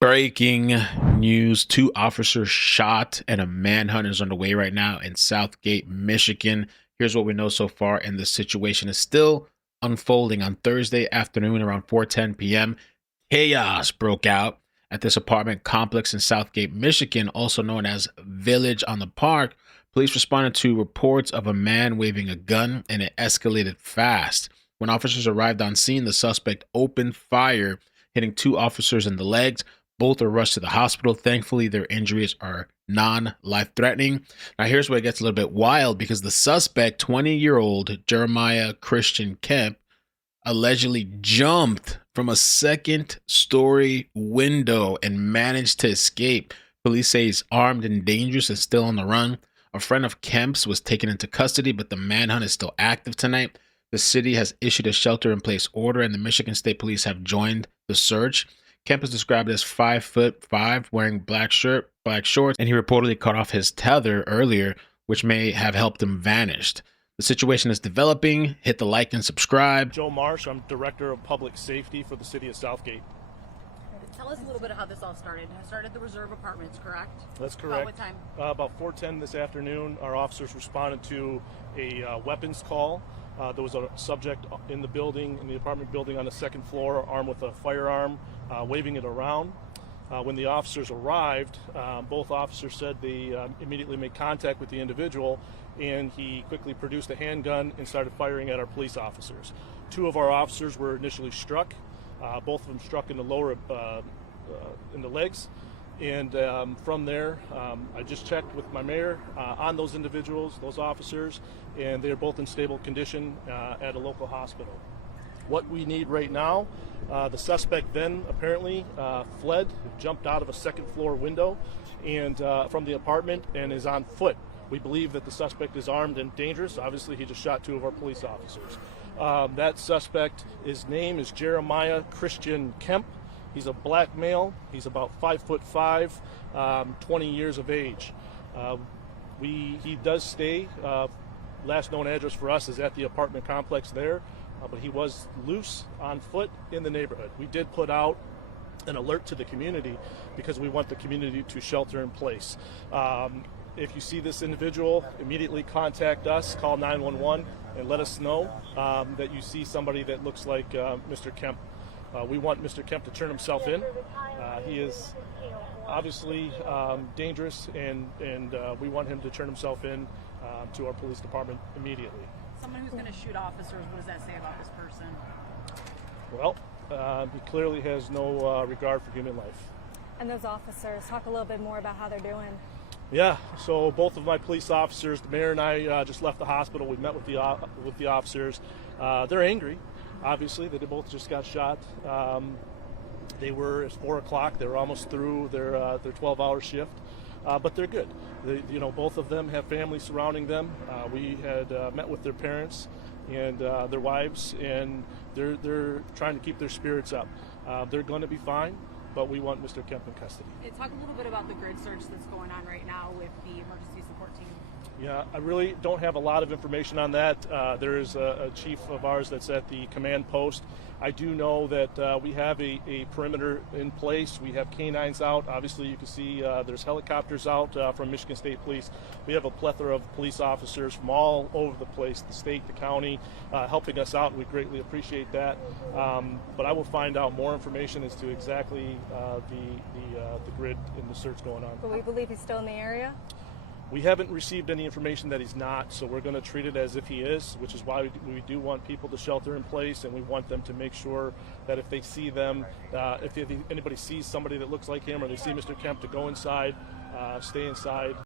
Breaking news. Two officers shot and a manhunt is underway right now in Southgate, Michigan. Here's what we know so far, and the situation is still unfolding. On Thursday afternoon around 4:10 p.m., chaos broke out at this apartment complex in Southgate, Michigan, also known as Village on the Park. Police responded to reports of a man waving a gun, and it escalated fast. When officers arrived on scene, the suspect opened fire, hitting two officers in the legs. Both are rushed to the hospital. Thankfully, their injuries are non-life threatening. Now, here's where it gets a little bit wild, because the suspect, 20-year-old Jeremiah Christian Kemp, allegedly jumped from a second-story window and managed to escape. Police say he's armed and dangerous and still on the run. A friend of Kemp's was taken into custody, but the manhunt is still active tonight. The city has issued a shelter-in-place order, and the Michigan State Police have joined the search. Kemp is described as 5'5", wearing black shirt, black shorts, and he reportedly cut off his tether earlier, which may have helped him vanish. The situation is developing. Hit the like and subscribe. Joe Marsh, I'm Director of Public Safety for the City of Southgate. Tell us a little bit of how this all started. It started at the Reserve Apartments, correct? That's correct. About what time? About 4:10 this afternoon, our officers responded to a weapons call. There was a subject in the building, in the apartment building on the second floor, armed with a firearm, waving it around. When the officers arrived, both officers said they immediately made contact with the individual, and he quickly produced a handgun and started firing at our police officers. Two of our officers were initially struck. Both of them struck in the lower, in the legs. And from there, I just checked with my mayor on those individuals, those officers, and they're both in stable condition at a local hospital. What we need right now, the suspect then apparently fled, jumped out of a second floor window and from the apartment and is on foot. We believe that the suspect is armed and dangerous. Obviously, he just shot two of our police officers. That suspect, his name is Jeremiah Christian Kemp. He's a black male. He's about 5'5", 20 years of age. He does stay. Last known address for us is at the apartment complex there, but he was loose on foot in the neighborhood. We did put out an alert to the community because we want the community to shelter in place. If you see this individual, immediately contact us, call 911, and let us know that you see somebody that looks like Mr. Kemp. We want Mr. Kemp to turn himself in. He is obviously dangerous, and we want him to turn himself in to our police department immediately. Someone who's going to shoot officers, what does that say about this person? Well, he clearly has no regard for human life. And those officers, talk a little bit more about how they're doing. Yeah, so both of my police officers, the mayor and I, just left the hospital. We met with the officers. They're angry. Obviously, they both just got shot. They were at 4 o'clock. They were almost through their 12-hour shift, but they're good. Both of them have families surrounding them. We had met with their parents and their wives, and they're trying to keep their spirits up. They're going to be fine, but we want Mr. Kemp in custody. Talk a little bit about the grid search that's going on right now with the emergency support team. Yeah, I really don't have a lot of information on that. There is a chief of ours that's at the command post. I do know that we have a perimeter in place. We have canines out. Obviously, you can see there's helicopters out from Michigan State Police. We have a plethora of police officers from all over the place, the state, the county, helping us out. We greatly appreciate that. But I will find out more information as to exactly the grid and the search going on. But we believe he's still in the area? We haven't received any information that he's not, so we're going to treat it as if he is, which is why we do want people to shelter in place, and we want them to make sure that if they see them, if anybody sees somebody that looks like him or they see Mr. Kemp, to go inside, stay inside.